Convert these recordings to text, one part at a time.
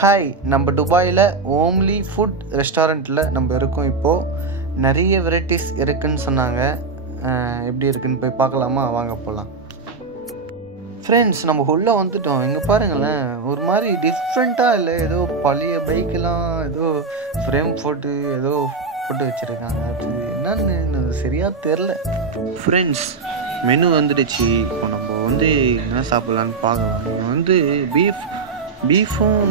Hi, நம்ம துபாயில் ஓம்லி food ரெஸ்டாரண்ட்டில் நம்ம இருக்கோம். இப்போது நிறைய வெரைட்டிஸ் இருக்குதுன்னு சொன்னாங்க. எப்படி இருக்குன்னு போய் பார்க்கலாமா? வாங்க போகலாம். ஃப்ரெண்ட்ஸ், நம்ம உள்ளே வந்துட்டோம். இங்கே பாருங்களேன், ஒரு மாதிரி டிஃப்ரெண்ட்டாக இல்லை, ஏதோ பழைய பைக்கெலாம் ஏதோ ஃப்ரேம் போட்டு ஏதோ போட்டு வச்சுருக்காங்க. அது என்னன்னு சரியாக தெரில. ஃப்ரெண்ட்ஸ், மெனு வந்துடுச்சு. இப்போ நம்ம என்ன சாப்பிட்லான்னு பார்க்கலாம். இங்கே பீஃபும்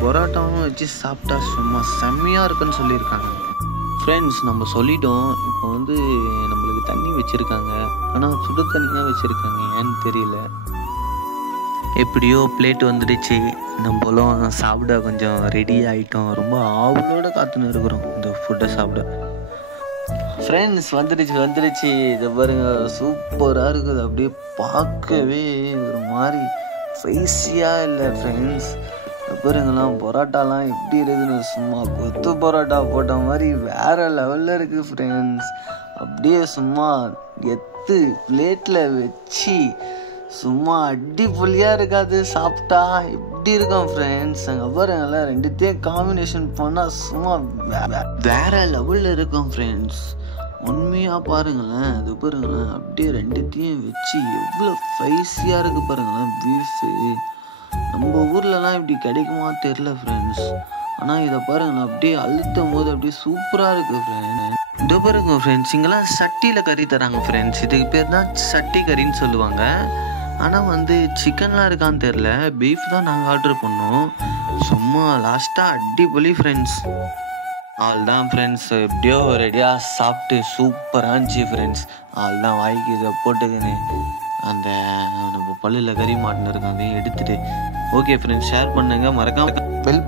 பரோட்டாவும் வச்சு சாப்பிட்டா சும்மா செம்மையாக இருக்குன்னு சொல்லியிருக்காங்க. ஃப்ரெண்ட்ஸ், நம்ம சொல்லிட்டோம். இப்போ நம்மளுக்கு தண்ணி வச்சுருக்காங்க, ஆனால் சுடு தண்ணி தான் வச்சுருக்காங்க, ஏன்னு தெரியல. எப்படியோ பிளேட் வந்துடுச்சு. நம்மளும் சாப்பிட கொஞ்சம் ரெடி ஆகிட்டோம். ரொம்ப ஆவலோடு காத்துன்னு இருக்கிறோம் இந்த ஃபுட்டை சாப்பிட. ஃப்ரெண்ட்ஸ், வந்துடுச்சு. இதை பாருங்க, சூப்பராக இருக்குது. அப்படியே பார்க்கவே ஒரு மாதிரி ஸ்பைஸியாக இல்லை ஃப்ரெண்ட்ஸ். பாருங்களாம், பரோட்டாலாம் எப்படி இருக்குதுன்னு சும்மா கொத்து பரோட்டா போட்ட மாதிரி வேறு லெவலில் இருக்குது ஃப்ரெண்ட்ஸ். அப்படியே சும்மா எத்து பிளேட்டில் வச்சு சும்மா அடிப்பொலியாக இருக்காது. சாப்பிட்டா எப்படி இருக்கும் ஃப்ரெண்ட்ஸ். அங்கே பாருங்களேன், ரெண்டுத்தையும் காம்பினேஷன் பண்ணால் சும்மா வேறு லெவலில் இருக்கும் ஃப்ரெண்ட்ஸ். உண்மையாக பாருங்களேன், அது பாருங்களேன், அப்படியே ரெண்டுத்தையும் வச்சு எவ்வளோ ஸ்பைஸியாக இருக்குது பாருங்களேன் பீஃபு. நம்ம ஊர்லலாம் இப்படி கிடைக்குமா தெரில ஃப்ரெண்ட்ஸ். ஆனால் இதை பாருங்களேன், அப்படியே அழுத்தும் போது அப்படியே சூப்பராக இருக்குது ஃப்ரெண்ட்ஸ். இதோ பாருங்க ஃப்ரெண்ட்ஸ், இங்கெல்லாம் சட்டியில் கறி தராங்க ஃப்ரெண்ட்ஸ். இதுக்கு பேர் தான் சட்டி கறின்னு சொல்லுவாங்க. ஆனால் சிக்கன்லாம் இருக்கான்னு தெரில. பீஃப் தான் நாங்கள் ஆர்டர் பண்ணோம். சும்மா லாஸ்ட்டாக அடிப்பொலி ஃப்ரெண்ட்ஸ். தான் ஃப்ரெண்ட்ஸ், எப்படியோ ரெடியாக சாப்பிட்டு சூப்பராக இருந்துச்சு ஃப்ரெண்ட்ஸ். தான் வாய்க்கு இதை போட்டுக்கின்னு அந்த நம்ம பல்லில் கறி மாட்டின்னு இருக்காங்க, எடுத்துகிட்டு. ஓகே ஃப்ரெண்ட்ஸ், ஷேர் பண்ணுங்கள், மறக்காம பெல்